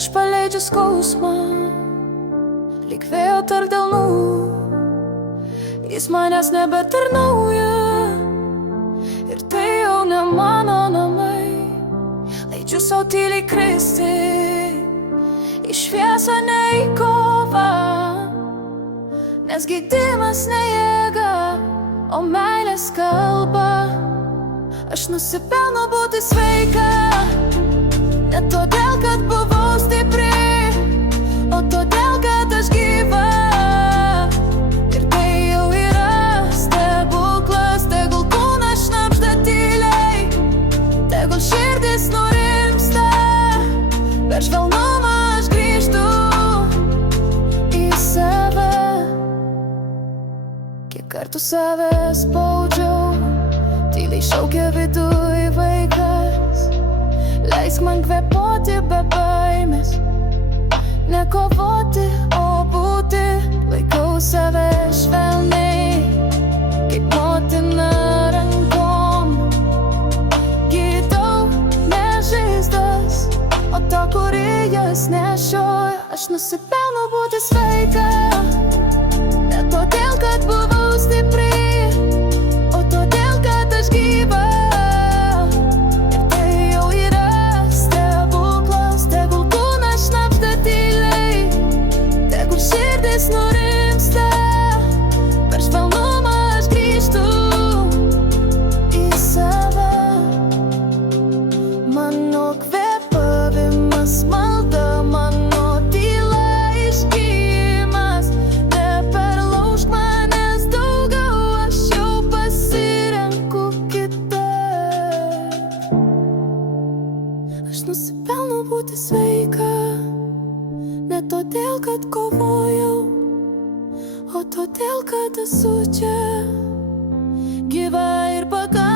Aš paleidžiu skausmą, lyg vėjo tarp delnų. Jis manęs nebetarnauja ir tai jau ne mano namai. Leidžiu sau tyliai kristi į šviesą, ne į kovą, nes gydymas ne jėga, o meilės kalba. Aš nusipelnu būti sveika, ne todėl, kad buvau stipri, o todėl, kad aš gyva. Ir tai jau yra stebuklas. Tegul kūnas šnabžda tyliai, tegul širdis nurimsta, per švelnumą aš grįžtu į save. Kiek kartų save spaudžiau, tyliai šaukia viduj vaikas. Leisk man kvėpuoti be baimės, ne kovoti, o būti. Laikau save švelniai, kaip motina rankom. Gydau ne žaizdas, o to, kurį jas nešioja. Aš nusipelnu būti sveika, ne todėl, kad buvau stipri, o todėl, kad aš gyva. Ir tai jau yra stebuklas. Tegul kūnas šnabžda tyliai, tegul širdis nurimsta, per švelnumą aš grįžtu į save. Mano kvėpavimas malda, mano tyla išgijimas. Neperlaužk manęs daugiau, aš jau pasirenku kitaip. Aš nusipelnu būti sveika, ne todėl, kad kovojau, o todėl, kad esu čia, gyva ir pakankamai.